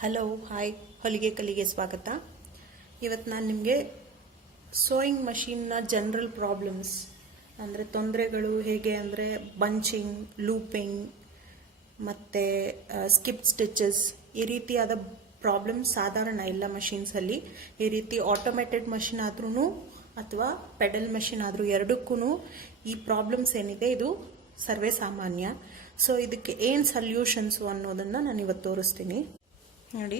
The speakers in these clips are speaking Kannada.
ಹಲೋ ಹಾಯ್, ಹೊಲಿಗೆ ಕಲಿಗೆ ಸ್ವಾಗತ. ಇವತ್ತು ನಾನು ನಿಮಗೆ ಸೋಯಿಂಗ್ ಮಷೀನ್ನ ಜನರಲ್ ಪ್ರಾಬ್ಲಮ್ಸ್ ಅಂದರೆ ತೊಂದರೆಗಳು ಹೇಗೆ ಅಂದರೆ ಬಂಚಿಂಗ್, ಲೂಪಿಂಗ್ ಮತ್ತು ಸ್ಕಿಪ್ ಸ್ಟಿಚಸ್ ಈ ರೀತಿಯಾದ ಪ್ರಾಬ್ಲಮ್ಸ್ ಸಾಧಾರಣ ಎಲ್ಲ ಮಷೀನ್ಸಲ್ಲಿ. ಈ ರೀತಿ ಆಟೋಮೇಟೆಡ್ ಮಷೀನ್ ಆದ್ರೂ ಅಥವಾ ಪೆಡಲ್ ಮಷೀನ್ ಆದರೂ ಎರಡಕ್ಕೂ ಈ ಪ್ರಾಬ್ಲಮ್ಸ್ ಏನಿದೆ ಇದು ಸರ್ವೇ ಸಾಮಾನ್ಯ. ಸೊ ಇದಕ್ಕೆ ಏನು ಸಲ್ಯೂಷನ್ಸು ಅನ್ನೋದನ್ನು ನಾನು ಇವತ್ತು ತೋರಿಸ್ತೀನಿ. ನೋಡಿ,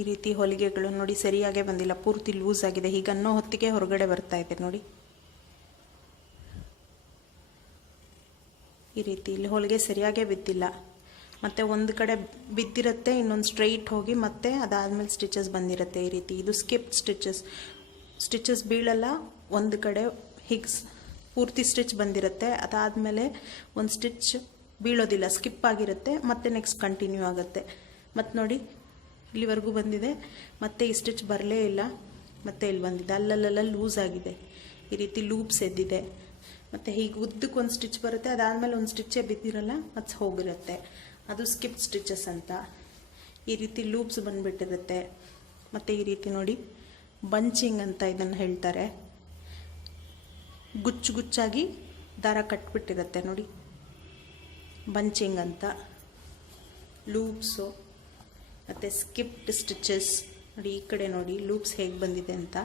ಈ ರೀತಿ ಹೊಲಿಗೆಗಳು ನೋಡಿ ಸರಿಯಾಗೇ ಬಂದಿಲ್ಲ, ಪೂರ್ತಿ ಲೂಸ್ ಆಗಿದೆ. ಹೀಗನ್ನೋ ಹೊತ್ತಿಗೆ ಹೊರಗಡೆ ಬರ್ತಾ ಇದೆ ನೋಡಿ. ಈ ರೀತಿ ಇಲ್ಲಿ ಹೊಲಿಗೆ ಸರಿಯಾಗೇ ಬಿದ್ದಿಲ್ಲ, ಮತ್ತೆ ಒಂದು ಕಡೆ ಬಿದ್ದಿರುತ್ತೆ, ಇನ್ನೊಂದು ಸ್ಟ್ರೈಟ್ ಹೋಗಿ ಮತ್ತೆ ಅದಾದ್ಮೇಲೆ ಸ್ಟಿಚಸ್ ಬಂದಿರುತ್ತೆ. ಈ ರೀತಿ ಇದು ಸ್ಕಿಪ್ ಸ್ಟಿಚಸ್ ಬೀಳಲ್ಲ, ಒಂದು ಕಡೆ ಹೀಗೆ ಪೂರ್ತಿ ಸ್ಟಿಚ್ ಬಂದಿರುತ್ತೆ, ಅದಾದಮೇಲೆ ಒಂದು ಸ್ಟಿಚ್ ಬೀಳೋದಿಲ್ಲ, ಸ್ಕಿಪ್ ಆಗಿರುತ್ತೆ, ಮತ್ತೆ ನೆಕ್ಸ್ಟ್ ಕಂಟಿನ್ಯೂ ಆಗುತ್ತೆ. ಮತ್ತು ನೋಡಿ ಇಲ್ಲಿವರೆಗೂ ಬಂದಿದೆ, ಮತ್ತೆ ಈ ಸ್ಟಿಚ್ ಬರಲೇ ಇಲ್ಲ, ಮತ್ತೆ ಇಲ್ಲಿ ಬಂದಿದೆ, ಅಲ್ಲಲ್ಲೆಲ್ಲ ಲೂಸ್ ಆಗಿದೆ. ಈ ರೀತಿ ಲೂಪ್ಸ್ ಎದ್ದಿದೆ, ಮತ್ತು ಹೀಗೆ ಉದ್ದಕ್ಕೆ ಒಂದು ಸ್ಟಿಚ್ ಬರುತ್ತೆ, ಅದಾದಮೇಲೆ ಒಂದು ಸ್ಟಿಚ್ಚೇ ಬಿದ್ದಿರಲ್ಲ, ಮತ್ತು ಹೋಗಿರುತ್ತೆ. ಅದು ಸ್ಕಿಪ್ ಸ್ಟಿಚಸ್ ಅಂತ. ಈ ರೀತಿ ಲೂಪ್ಸ್ ಬಂದುಬಿಟ್ಟಿರುತ್ತೆ. ಮತ್ತು ಈ ರೀತಿ ನೋಡಿ ಬಂಚಿಂಗ್ ಅಂತ ಇದನ್ನು ಹೇಳ್ತಾರೆ. ಗುಚ್ಚಾಗಿ ದಾರ ಕಟ್ಬಿಟ್ಟಿರುತ್ತೆ ನೋಡಿ, ಬಂಚಿಂಗ್ ಅಂತ. ಲೂಪ್ಸು ಮತ್ತು ಸ್ಕಿಪ್ಡ್ ಸ್ಟಿಚಸ್ ನೋಡಿ, ಈ ಕಡೆ ನೋಡಿ ಲೂಪ್ಸ್ ಹೇಗೆ ಬಂದಿದೆ ಅಂತ.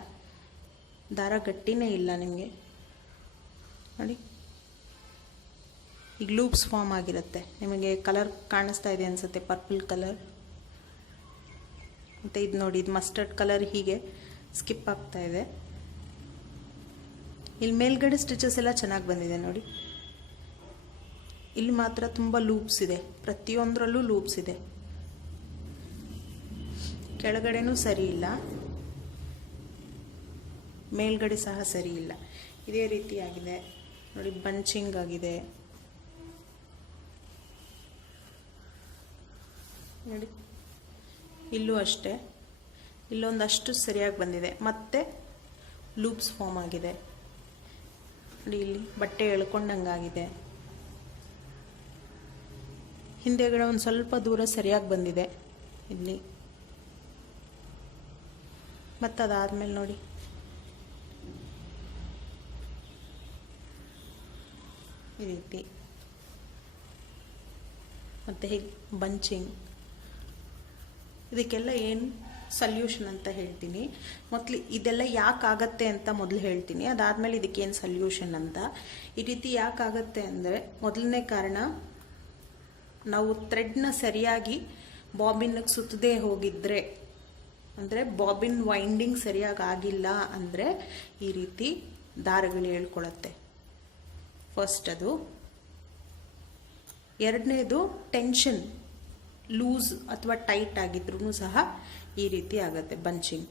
ದಾರ ಗಟ್ಟಿನೇ ಇಲ್ಲ ನಿಮಗೆ ನೋಡಿ, ಈಗ ಲೂಪ್ಸ್ ಫಾರ್ಮ್ ಆಗಿರುತ್ತೆ. ನಿಮಗೆ ಕಲರ್ ಕಾಣಿಸ್ತಾ ಇದೆ ಅನಿಸುತ್ತೆ, ಪರ್ಪಲ್ ಕಲರ್. ಮತ್ತು ಇದು ನೋಡಿ, ಇದು ಮಸ್ಟರ್ಡ್ ಕಲರ್ ಹೀಗೆ ಸ್ಕಿಪ್ ಆಗ್ತಾ ಇದೆ. ಇಲ್ಲಿ ಮೇಲ್ಗಡೆ ಸ್ಟಿಚಸ್ ಎಲ್ಲ ಚೆನ್ನಾಗಿ ಬಂದಿದೆ ನೋಡಿ, ಇಲ್ಲಿ ಮಾತ್ರ ತುಂಬ ಲೂಪ್ಸ್ ಇದೆ, ಪ್ರತಿಯೊಂದರಲ್ಲೂ ಲೂಪ್ಸ್ ಇದೆ. ಕೆಳಗಡೆನೂ ಸರಿ ಇಲ್ಲ, ಮೇಲ್ಗಡೆ ಸಹ ಸರಿ ಇಲ್ಲ. ಇದೇ ರೀತಿಯಾಗಿದೆ ನೋಡಿ, ಬಂಚಿಂಗ್ ಆಗಿದೆ ನೋಡಿ. ಇಲ್ಲೂ ಅಷ್ಟೇ, ಇಲ್ಲೊಂದಷ್ಟು ಸರಿಯಾಗಿ ಬಂದಿದೆ, ಮತ್ತೆ ಲೂಪ್ಸ್ ಫಾರ್ಮ್ ಆಗಿದೆ ನೋಡಿ. ಇಲ್ಲಿ ಬಟ್ಟೆ ಎಳ್ಕೊಂಡಂಗಾಗಿದೆ. ಹಿಂದೆಗಡೆ ಒಂದು ಸ್ವಲ್ಪ ದೂರ ಸರಿಯಾಗಿ ಬಂದಿದೆ ಇಲ್ಲಿ, ಮತ್ತು ಅದಾದಮೇಲೆ ನೋಡಿ ಈ ರೀತಿ ಮತ್ತು ಹೀಗೆ ಬಂಚಿಂಗ್. ಇದಕ್ಕೆಲ್ಲ ಏನು ಸಲ್ಯೂಷನ್ ಅಂತ ಹೇಳ್ತೀನಿ. ಮೊದಲು ಇದೆಲ್ಲ ಯಾಕಾಗತ್ತೆ ಅಂತ ಮೊದಲು ಹೇಳ್ತೀನಿ, ಅದಾದಮೇಲೆ ಇದಕ್ಕೇನು ಸಲ್ಯೂಷನ್ ಅಂತ. ಈ ರೀತಿ ಯಾಕಾಗತ್ತೆ ಅಂದರೆ, ಮೊದಲನೇ ಕಾರಣ ನಾವು ಥ್ರೆಡ್ನ ಸರಿಯಾಗಿ ಬಾಬಿನ್ಗೆ ಸುತ್ತದೇ ಹೋಗಿದ್ರೆ, ಅಂದರೆ ಬಾಬಿನ್ ವೈಂಡಿಂಗ್ ಸರಿಯಾಗಿ ಆಗಿಲ್ಲ ಅಂದರೆ ಈ ರೀತಿ ದಾರಗಳು ಹೇಳ್ಕೊಳತ್ತೆ. ಫಸ್ಟ್ ಅದು. ಎರಡನೇದು ಟೆನ್ಷನ್ ಲೂಸ್ ಅಥವಾ ಟೈಟ್ ಆಗಿದ್ರೂ ಸಹ ಈ ರೀತಿ ಆಗುತ್ತೆ ಬಂಚಿಂಗ್.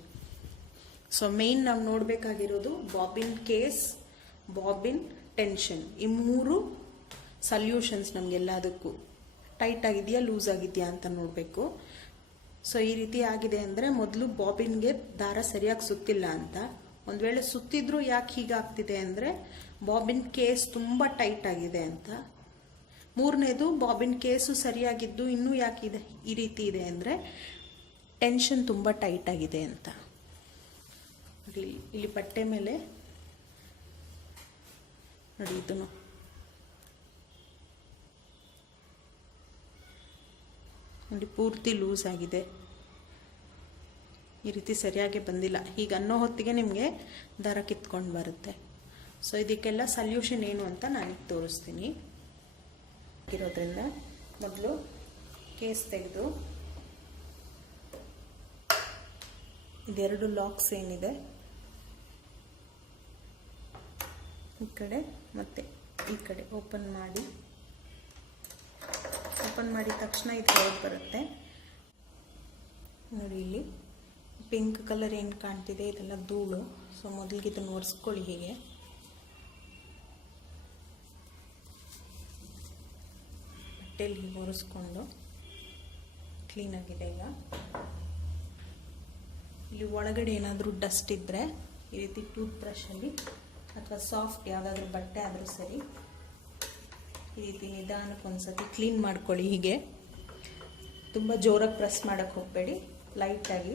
ಸೊ ಮೇನ್ ನಾವು ನೋಡಬೇಕಾಗಿರೋದು ಬಾಬಿನ್ ಕೇಸ್, ಬಾಬಿನ್, ಟೆನ್ಷನ್, ಈ ಮೂರು ಸಲ್ಯೂಷನ್ಸ್ ನಮಗೆಲ್ಲದಕ್ಕೂ. ಟೈಟ್ ಆಗಿದೆಯಾ ಲೂಸ್ ಆಗಿದೆಯಾ ಅಂತ ನೋಡಬೇಕು. ಸೊ ಈ ರೀತಿ ಆಗಿದೆ ಅಂದರೆ ಮೊದಲು ಬಾಬಿನ್ಗೆ ದಾರ ಸರಿಯಾಗಿ ಸುತ್ತಿಲ್ಲ ಅಂತ. ಒಂದು ವೇಳೆ ಸುತ್ತಿದ್ರೂ ಯಾಕೆ ಹೀಗಾಗ್ತಿದೆ ಅಂದರೆ ಬಾಬಿನ್ ಕೇಸ್ ತುಂಬ ಟೈಟ್ ಆಗಿದೆ ಅಂತ. ಮೂರನೇದು ಬಾಬಿನ್ ಕೇಸು ಸರಿಯಾಗಿದ್ದು ಇನ್ನೂ ಯಾಕಿದೆ ಈ ರೀತಿ ಇದೆ ಅಂದರೆ ಟೆನ್ಷನ್ ತುಂಬ ಟೈಟ್ ಆಗಿದೆ ಅಂತ. ಇಲ್ಲಿ ಬಟ್ಟೆ ಮೇಲೆ ನೋಡಿ, ಇದನ್ನು ನೋಡಿ ಪೂರ್ತಿ ಲೂಸ್ ಆಗಿದೆ, ಈ ರೀತಿ ಸರಿಯಾಗಿ ಬಂದಿಲ್ಲ. ಹೀಗೆ ಅನ್ನೋ ಹೊತ್ತಿಗೆ ನಿಮಗೆ ದಾರ ಕಿತ್ಕೊಂಡು ಬರುತ್ತೆ. ಸೊ ಇದಕ್ಕೆಲ್ಲ ಸಲ್ಯೂಷನ್ ಏನು ಅಂತ ನಾನೀಗ ತೋರಿಸ್ತೀನಿ. ಇರೋದ್ರಿಂದ ಮೊದಲು ಕೇಸ್ ತೆಗೆದು ಇದೆರಡು ಲಾಕ್ಸ್ ಏನಿದೆ ಈ ಕಡೆ ಮತ್ತು ಈ ಕಡೆ ಓಪನ್ ಮಾಡಿದ ತಕ್ಷಣ ಇದು ಹೊರಗೆ ಬರುತ್ತೆ ನೋಡಿ. ಇಲ್ಲಿ ಪಿಂಕ್ ಕಲರ್ ಏನು ಕಾಣ್ತಿದೆ ಇದೆಲ್ಲ ಧೂಳು. ಸೊ ಮೊದಲಿಗೆ ಇದನ್ನು ಒರೆಸ್ಕೊಳ್ಳಿ. ಹೀಗೆ ಬಟ್ಟೆಯಲ್ಲಿ ಹೀಗೆ ಒರೆಸ್ಕೊಂಡು ಕ್ಲೀನಾಗಿದೆ. ಈಗ ಇಲ್ಲಿ ಒಳಗಡೆ ಏನಾದರೂ ಡಸ್ಟ್ ಇದ್ದರೆ ಈ ರೀತಿ ಟೂತ್ ಬ್ರಷಲ್ಲಿ ಅಥವಾ ಸಾಫ್ಟ್ ಯಾವುದಾದ್ರೂ ಬಟ್ಟೆ ಆದರೂ ಸರಿ ಈ ರೀತಿ ನಿಧಾನಕ್ಕೆ ಒಂದ್ಸತಿ ಕ್ಲೀನ್ ಮಾಡ್ಕೊಳ್ಳಿ. ಹೀಗೆ ತುಂಬ ಜೋರಾಗಿ ಪ್ರೆಸ್ ಮಾಡೋಕ್ಕೆ ಹೋಗಬೇಡಿ, ಲೈಟಾಗಿ.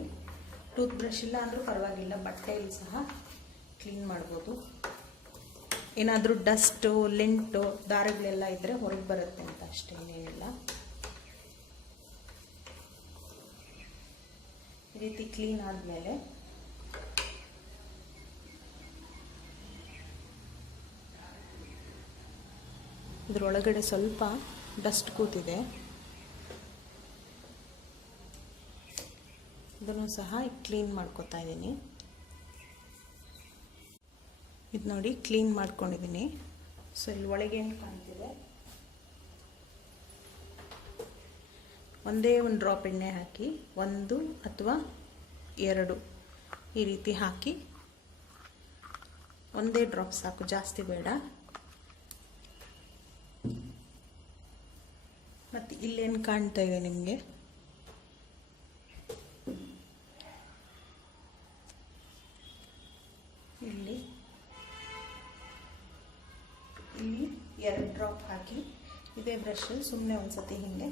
ಟೂತ್ ಬ್ರಷ್ ಇಲ್ಲ ಅಂದರೂ ಪರವಾಗಿಲ್ಲ, ಬಟ್ಟೆಯಲ್ಲಿ ಸಹ ಕ್ಲೀನ್ ಮಾಡ್ಬೋದು. ಏನಾದರೂ ಡಸ್ಟು, ಲಿಂಟು, ದಾರಗಳೆಲ್ಲ ಇದ್ದರೆ ಹೊರಗೆ ಬರುತ್ತೆ ಅಂತ ಅಷ್ಟೇ, ಏನೇನಿಲ್ಲ. ಈ ರೀತಿ ಕ್ಲೀನ್ ಆದಮೇಲೆ ಇದರೊಳಗಡೆ ಸ್ವಲ್ಪ ಡಸ್ಟ್ ಕೂತಿದೆ, ಇದನ್ನು ಸಹ ಕ್ಲೀನ್ ಮಾಡ್ಕೊತಾ ಇದ್ದೀನಿ. ಇದು ನೋಡಿ ಕ್ಲೀನ್ ಮಾಡ್ಕೊಂಡಿದ್ದೀನಿ. ಸೊ ಇಲ್ಲಿ ಒಳಗೆ ಏನು ಕಾಣ್ತಿದೆ, ಒಂದೇ ಒಂದು ಡ್ರಾಪ್ ಎಣ್ಣೆ ಹಾಕಿ, 1 ಅಥವಾ 2 ಈ ರೀತಿ ಹಾಕಿ, ಒಂದೇ ಡ್ರಾಪ್ ಸಾಕು, ಜಾಸ್ತಿ ಬೇಡ. ಮತ್ತು ಇಲ್ಲೇನು ಕಾಣ್ತಾ ಇದೆ ನಿಮಗೆ, ಇಲ್ಲಿ 2 ಡ್ರಾಪ್ ಹಾಕಿ ಇದೇ ಬ್ರಷ್ ಸುಮ್ಮನೆ ಒಂದ್ಸತಿ ಹಿಂಗೆ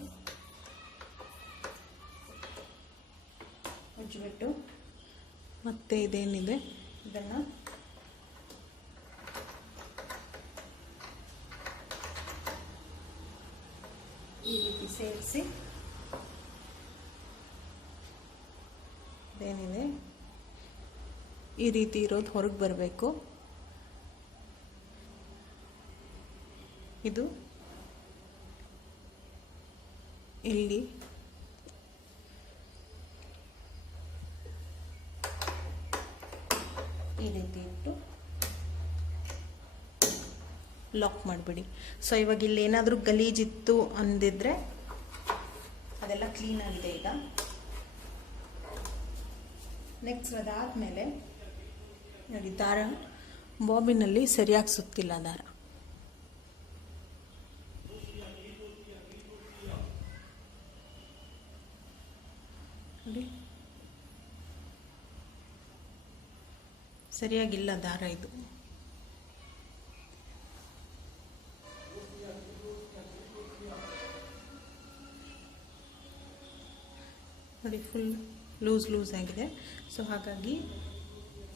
ಉಜ್ಜಿಬಿಟ್ಟು, ಮತ್ತೆ ಇದೇನಿದೆ ಇದನ್ನು ಈ ರೀತಿ ಸೇರಿಸಿ, ಇದೇನಿದೆ ಈ ರೀತಿ ಇರೋದು ಹೊರಗೆ ಬರಬೇಕು. ಇದು ಇಲ್ಲಿ ಈ ರೀತಿ ಇಟ್ಟು ಲಾಕ್ ಮಾಡಿಬಿಡಿ. ಸೊ ಇವಾಗ ಇಲ್ಲಿ ಏನಾದರೂ ಗಲೀಜಿತ್ತು ಅಂದಿದ್ರೆ ಅದೆಲ್ಲ ಕ್ಲೀನ್ ಆಗಿದೆ ಈಗ. ನೆಕ್ಸ್ಟ್ ಅದಾದಮೇಲೆ ನೋಡಿ, ದಾರ ಬಾಬಿನಲ್ಲಿ ಸರಿಯಾಗಿ ಸುತ್ತಿಲ್ಲ ದಾರ. ನೋಡಿ ಸರಿಯಾಗಿಲ್ಲ ದಾರ ಇದು. ನೋಡಿ ಫುಲ್ ಲೂಸ್ ಆಗಿದೆ. ಸೊ ಹಾಗಾಗಿ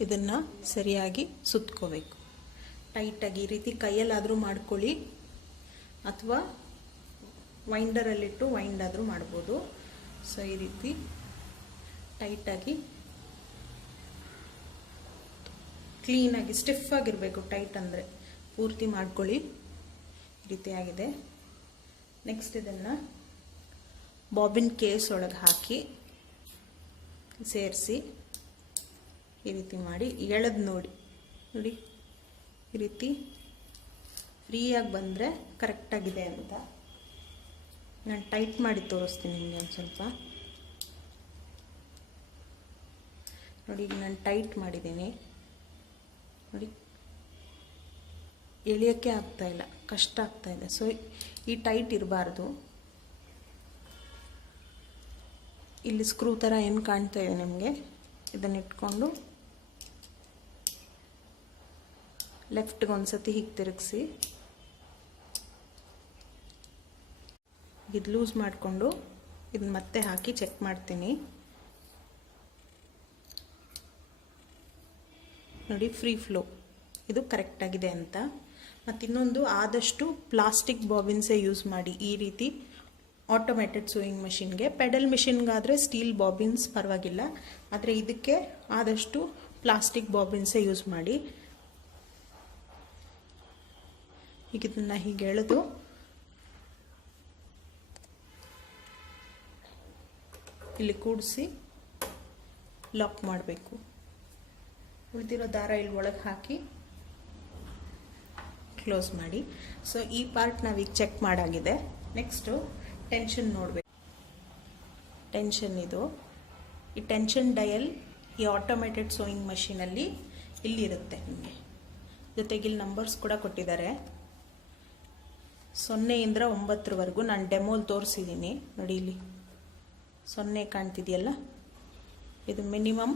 ಇದನ್ನು ಸರಿಯಾಗಿ ಸುತ್ಕೋಬೇಕು ಟೈಟಾಗಿ. ಈ ರೀತಿ ಕೈಯಲ್ಲಾದರೂ ಮಾಡ್ಕೊಳ್ಳಿ, ಅಥವಾ ವೈಂಡರಲ್ಲಿಟ್ಟು ವೈಂಡ್ ಆದರೂ ಮಾಡ್ಬೋದು. ಸೊ ಈ ರೀತಿ ಟೈಟಾಗಿ ಕ್ಲೀನಾಗಿ ಸ್ಟಿಫ್ ಆಗಿರಬೇಕು, ಟೈಟ್ ಅಂದರೆ ಪೂರ್ತಿ ಮಾಡ್ಕೊಳ್ಳಿ. ಈ ರೀತಿ ಆಗಿದೆ. ನೆಕ್ಸ್ಟ್ ಇದನ್ನು ಬಾಬಿನ್ ಕೇಸ್ ಒಳಗೆ ಹಾಕಿ ಸೇರಿಸಿ ಈ ರೀತಿ ಮಾಡಿ ಎಳೆದು ನೋಡಿ ಈ ರೀತಿ ಫ್ರೀಯಾಗಿ ಬಂದರೆ ಕರೆಕ್ಟಾಗಿದೆ ಅಂತ. ನಾನು ಟೈಟ್ ಮಾಡಿ ತೋರಿಸ್ತೀನಿ ನಿಮಗೆ ಒಂದು ಸ್ವಲ್ಪ. ನೋಡಿ ಈಗ ನಾನು ಟೈಟ್ ಮಾಡಿದ್ದೀನಿ ನೋಡಿ, ಎಳೆಯೋಕ್ಕೆ ಆಗ್ತಾಯಿಲ್ಲ, ಕಷ್ಟ ಆಗ್ತಾಯಿದೆ. ಸೊ ಈ ಟೈಟ್ ಇರಬಾರ್ದು. ಇಲ್ಲಿ ಸ್ಕ್ರೂ ಥರ ಏನು ಕಾಣ್ತಾ ಇದೆ ನಿಮಗೆ, ಇದನ್ನು ಇಟ್ಕೊಂಡು ಲೆಫ್ಟ್ಗೆ ಒಂದ್ಸತಿ ಹೀಗೆ ತಿರುಗಿಸಿ, ಇದು ಲೂಸ್ ಮಾಡಿಕೊಂಡು ಇದನ್ನ ಮತ್ತೆ ಹಾಕಿ ಚೆಕ್ ಮಾಡ್ತೀನಿ. ನೋಡಿ ಫ್ರೀ ಫ್ಲೋ, ಇದು ಕರೆಕ್ಟಾಗಿದೆ ಅಂತ. ಮತ್ತು ಇನ್ನೊಂದು, ಆದಷ್ಟು ಪ್ಲಾಸ್ಟಿಕ್ ಬಾಬಿನ್ಸೇ ಯೂಸ್ ಮಾಡಿ ಈ ರೀತಿ automated sewing ಮೆಷಿನ್ಗೆ. Pedal ಮೆಷಿನ್ಗಾದರೆ steel bobbins ಪರವಾಗಿಲ್ಲ, ಆದರೆ ಇದಕ್ಕೆ ಆದಷ್ಟು ಪ್ಲಾಸ್ಟಿಕ್ ಬಾಬಿನ್ಸೇ ಯೂಸ್ ಮಾಡಿ. ಈಗ ಇದನ್ನು ಹೀಗೆ ಎಳೆದು ಇಲ್ಲಿ ಕೂಡಿಸಿ ಲಾಕ್ ಮಾಡಬೇಕು. ಉಳಿದಿರೋ ದಾರ ಇಲ್ಲಿ ಒಳಗೆ ಹಾಕಿ ಕ್ಲೋಸ್ ಮಾಡಿ. ಸೊ ಈ ಪಾರ್ಟ್ ನಾವೀಗ ಚೆಕ್ ಮಾಡಾಗಿದೆ. ನೆಕ್ಸ್ಟು ಟೆನ್ಷನ್ ನೋಡಬೇಕು. ಟೆನ್ಷನ್ ಇದು, ಈ ಟೆನ್ಷನ್ ಡಯಲ್ ಈ ಆಟೋಮೇಟೆಡ್ ಸೋಯಿಂಗ್ ಮಷೀನಲ್ಲಿ ಇಲ್ಲಿರುತ್ತೆ ನಿಮಗೆ. ಜೊತೆಗೆ ಇಲ್ಲಿ ನಂಬರ್ಸ್ ಕೂಡ ಕೊಟ್ಟಿದ್ದಾರೆ, 0ಯಿಂದ 9ವರೆಗೂ. ನಾನು ಡೆಮೋಲ್ ತೋರಿಸಿದ್ದೀನಿ ನೋಡಿ, ಇಲ್ಲಿ 0 ಕಾಣ್ತಿದೆಯಲ್ಲ, ಇದು ಮಿನಿಮಮ್.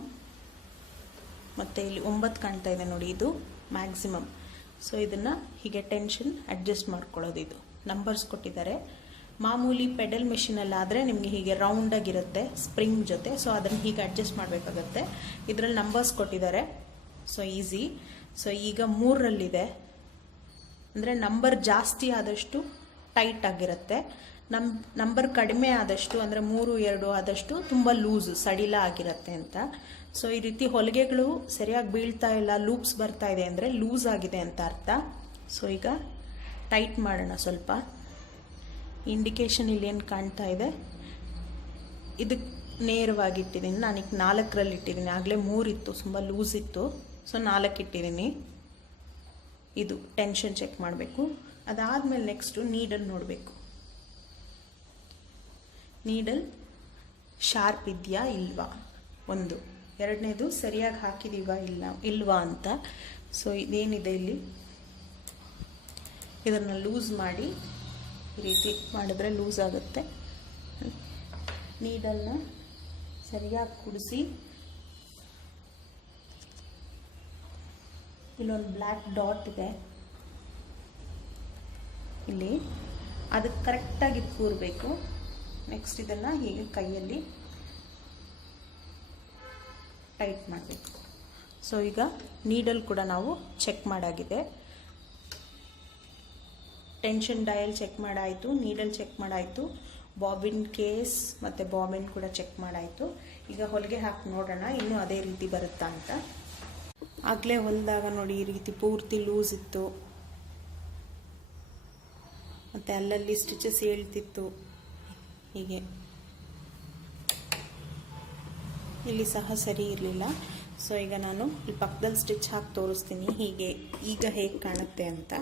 ಮತ್ತು ಇಲ್ಲಿ 9 ಕಾಣ್ತಾ ಇದೆ ನೋಡಿ, ಇದು ಮ್ಯಾಕ್ಸಿಮಮ್. ಸೊ ಇದನ್ನು ಹೀಗೆ ಟೆನ್ಷನ್ ಅಡ್ಜಸ್ಟ್ ಮಾಡ್ಕೊಳ್ಳೋದು ಇದು ನಂಬರ್ಸ್ ಕೊಟ್ಟಿದ್ದಾರೆ. ಮಾಮೂಲಿ ಪೆಡಲ್ ಮೆಷಿನಲ್ಲಾದರೆ ನಿಮಗೆ ಹೀಗೆ ರೌಂಡಾಗಿರುತ್ತೆ ಸ್ಪ್ರಿಂಗ್ ಜೊತೆ, ಸೊ ಅದನ್ನು ಹೀಗೆ ಅಡ್ಜಸ್ಟ್ ಮಾಡಬೇಕಾಗತ್ತೆ. ಇದರಲ್ಲಿ ನಂಬರ್ಸ್ ಕೊಟ್ಟಿದ್ದಾರೆ, ಸೊ ಈಸಿ. ಸೊ ಈಗ 3ರಲ್ಲಿದೆ, ಅಂದರೆ ನಂಬರ್ ಜಾಸ್ತಿ ಆದಷ್ಟು ಟೈಟ್ ಆಗಿರುತ್ತೆ, ನಂಬರ್ ಕಡಿಮೆ ಆದಷ್ಟು ಅಂದರೆ 3, 2 ಆದಷ್ಟು ತುಂಬ ಲೂಸ್ ಸಡಿಲ ಆಗಿರುತ್ತೆ ಅಂತ. ಸೊ ಈ ರೀತಿ ಹೊಲಿಗೆಗಳು ಸರಿಯಾಗಿ ಬೀಳ್ತಾ ಇಲ್ಲ, ಲೂಪ್ಸ್ ಬರ್ತಾ ಇದೆ ಅಂದರೆ ಲೂಸ್ ಆಗಿದೆ ಅಂತ ಅರ್ಥ. ಸೊ ಈಗ ಟೈಟ್ ಮಾಡೋಣ ಸ್ವಲ್ಪ. ಇಂಡಿಕೇಶನ್ ಇಲ್ಲಿ ಏನು ಕಾಣ್ತಾ ಇದೆ, ಇದಕ್ಕೆ ನೇರವಾಗಿ ಇಟ್ಟಿದ್ದೀನಿ. ನಾನೀಗ 4ರಲ್ಲಿ ಇಟ್ಟಿದ್ದೀನಿ, ಆಗಲೇ 3 ಇತ್ತು, ತುಂಬ ಲೂಸ್ ಇತ್ತು, ಸೊ 4 ಇಟ್ಟಿದ್ದೀನಿ. ಇದು ಟೆನ್ಷನ್ ಚೆಕ್ ಮಾಡಬೇಕು. ಅದಾದಮೇಲೆ ನೆಕ್ಸ್ಟು ನೀಡಲ್ ನೋಡಬೇಕು. ನೀಡಲ್ ಶಾರ್ಪ್ ಇದೆಯಾ ಇಲ್ವಾ, ಒಂದು. ಎರಡನೇದು ಸರಿಯಾಗಿ ಹಾಕಿದೀವಾ ಇಲ್ವಾ ಅಂತ. ಸೊ ಇದೇನಿದೆ ಇಲ್ಲಿ, ಇದನ್ನು ಲೂಸ್ ಮಾಡಿ ಈ ರೀತಿ ಮಾಡಿದ್ರೆ ಲೂಸ್ ಆಗುತ್ತೆ. ನೀಡಲ್ನ ಸರಿಯಾಗಿ ಕುಡಿಸಿ, ಇಲ್ಲೊಂದು ಬ್ಲ್ಯಾಕ್ ಡಾಟ್ ಇದೆ ಇಲ್ಲಿ, ಅದಕ್ಕೆ ಕರೆಕ್ಟಾಗಿ ಕೂರಬೇಕು. ನೆಕ್ಸ್ಟ್ ಇದನ್ನು ಹೀಗೆ ಕೈಯಲ್ಲಿ ಟೈಟ್ ಮಾಡಬೇಕು. ಸೊ ಈಗ ನೀಡಲ್ ಕೂಡ ನಾವು ಚೆಕ್ ಮಾಡಾಗಿದೆ. ಟೆನ್ಷನ್ ಡಯಲ್ ಚೆಕ್ ಮಾಡಾಯಿತು, ನೀಡಲ್ ಚೆಕ್ ಮಾಡಾಯಿತು, ಬಾಬಿನ್ ಕೇಸ್ ಮತ್ತು ಬಾಬಿನ್ ಕೂಡ ಚೆಕ್ ಮಾಡಾಯಿತು. ಈಗ ಹೊಲಿಗೆ ಹಾಕಿ ನೋಡೋಣ ಇನ್ನೂ ಅದೇ ರೀತಿ ಬರುತ್ತಾ ಅಂತ. ಆಗಲೇ ಹೊಲಿದಾಗ ನೋಡಿ ಈ ರೀತಿ ಪೂರ್ತಿ ಲೂಸ್ ಇತ್ತು, ಮತ್ತು ಅಲ್ಲಲ್ಲಿ ಸ್ಟಿಚಸ್ ಹೇಳ್ತಿತ್ತು ಹೀಗೆ. ಇಲ್ಲಿ ಸಹ ಸರಿ ಇರಲಿಲ್ಲ. ಸೊ ಈಗ ನಾನು ಇಲ್ಲಿ ಪಕ್ಕದಲ್ಲಿ ಸ್ಟಿಚ್ ಹಾಕಿ ತೋರಿಸ್ತೀನಿ ಹೀಗೆ ಈಗ ಹೇಗೆ ಕಾಣುತ್ತೆ ಅಂತ.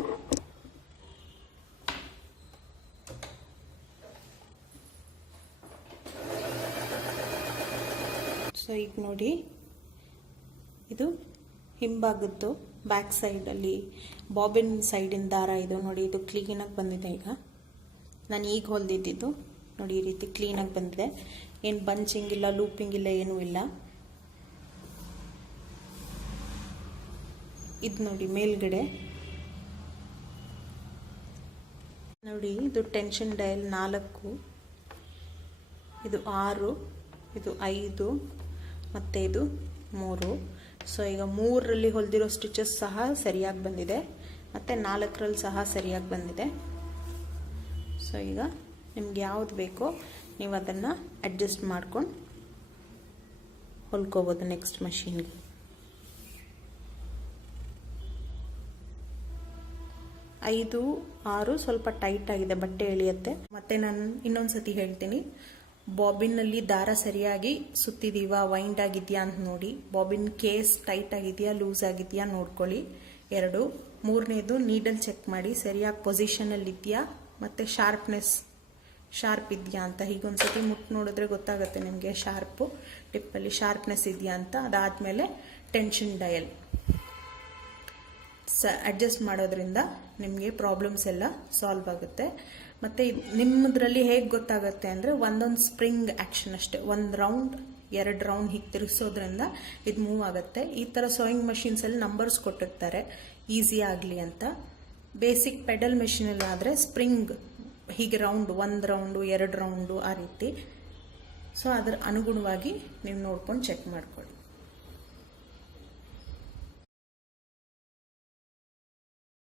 ಸೊ ಈಗ ನೋಡಿ, ಇದು ಹಿಂಭಾಗದ್ದು ಬ್ಯಾಕ್ ಸೈಡಲ್ಲಿ ಬಾಬಿನ್ ಸೈಡಿನ ದಾರ ಇದು ನೋಡಿ, ಇದು ಕ್ಲೀನಾಗಿ ಬಂದಿದೆ. ಈಗ ನಾನು ಈಗ ಹೊಲಿದಿದ್ದು ನೋಡಿ ಈ ರೀತಿ ಕ್ಲೀನಾಗಿ ಬಂದಿದೆ, ಏನು ಬಂಚಿಂಗ್ ಇಲ್ಲ, ಲೂಪಿಂಗ್ ಇಲ್ಲ, ಏನೂ ಇಲ್ಲ. ಇದು ನೋಡಿ ಮೇಲ್ಗಡೆ ನೋಡಿ, ಇದು ಟೆನ್ಷನ್ ಡಯಲ್ 4, ಇದು 6, ಇದು 5 ಮತ್ತು ಇದು 3. ಸೊ ಈಗ 3ರಲ್ಲಿ ಹೊಲಿದಿರೋ ಸ್ಟಿಚಸ್ ಸಹ ಸರಿಯಾಗಿ ಬಂದಿದೆ, ಮತ್ತು 4ರಲ್ಲಿ ಸಹ ಸರಿಯಾಗಿ ಬಂದಿದೆ. ಸೊ ಈಗ ನಿಮ್ಗೆ ಯಾವುದು ಬೇಕೋ ನೀವು ಅದನ್ನು ಅಡ್ಜಸ್ಟ್ ಮಾಡ್ಕೊಂಡು ಹೊಲ್ಕೋಬೋದು ನೆಕ್ಸ್ಟ್ ಮಷೀನ್ಗೆ. ಐದು 6 ಸ್ವಲ್ಪ ಟೈಟ್ ಆಗಿದೆ, ಬಟ್ಟೆ ಎಳೆಯುತ್ತೆ. ಮತ್ತು ನಾನು ಇನ್ನೊಂದು ಸತಿ ಹೇಳ್ತೀನಿ, ಬಾಬಿನಲ್ಲಿ ದಾರ ಸರಿಯಾಗಿ ಸುತ್ತಿದೀವಾ, ವೈಂಡ್ ಆಗಿದೆಯಾ ಅಂತ ನೋಡಿ. ಬಾಬಿನ್ ಕೇಸ್ ಟೈಟ್ ಆಗಿದೆಯಾ, ಲೂಸ್ ಆಗಿದೆಯಾ ನೋಡ್ಕೊಳ್ಳಿ. 2. 3ನೇದು ನೀಡಲ್ ಚೆಕ್ ಮಾಡಿ ಸರಿಯಾಗಿ ಪೊಸಿಷನಲ್ಲಿ ಇದೆಯಾ, ಮತ್ತು ಶಾರ್ಪ್ ಇದೆಯಾ ಅಂತ. ಹೀಗೊಂದ್ಸತಿ ಮುಟ್ಟು ನೋಡಿದ್ರೆ ಗೊತ್ತಾಗುತ್ತೆ ನಿಮಗೆ ಶಾರ್ಪು ಟಿಪ್ಪಲ್ಲಿ ಶಾರ್ಪ್ನೆಸ್ ಇದೆಯಾ ಅಂತ. ಅದಾದಮೇಲೆ ಟೆನ್ಷನ್ ಡಯಲ್ ಅಡ್ಜಸ್ಟ್ ಮಾಡೋದ್ರಿಂದ ನಿಮಗೆ ಪ್ರಾಬ್ಲಮ್ಸ್ ಎಲ್ಲ ಸಾಲ್ವ್ ಆಗುತ್ತೆ. ಮತ್ತು ನಿಮ್ಮದ್ರಲ್ಲಿ ಹೇಗೆ ಗೊತ್ತಾಗುತ್ತೆ ಅಂದರೆ ಒಂದೊಂದು ಸ್ಪ್ರಿಂಗ್ ಆ್ಯಕ್ಷನ್ ಅಷ್ಟೇ, 1 ರೌಂಡ್ 2 ರೌಂಡ್ ಹೀಗೆ ತಿರುಗಿಸೋದ್ರಿಂದ ಇದು ಮೂವ್ ಆಗುತ್ತೆ. ಈ ಥರ ಸೋಯಿಂಗ್ ಮಷೀನ್ಸಲ್ಲಿ ನಂಬರ್ಸ್ ಕೊಟ್ಟಿರ್ತಾರೆ ಈಸಿ ಆಗಲಿ ಅಂತ. ಬೇಸಿಕ್ ಪೆಡಲ್ ಮೆಷಿನಲ್ಲಿ ಆದರೆ ಸ್ಪ್ರಿಂಗ್ ಹೀಗೆ ರೌಂಡ್ 1 ರೌಂಡು 2 ರೌಂಡು ಆ ರೀತಿ. ಸೊ ಅದರ ಅನುಗುಣವಾಗಿ ನೀವು ನೋಡ್ಕೊಂಡು ಚೆಕ್ ಮಾಡ್ಕೊಳ್ಳಿ.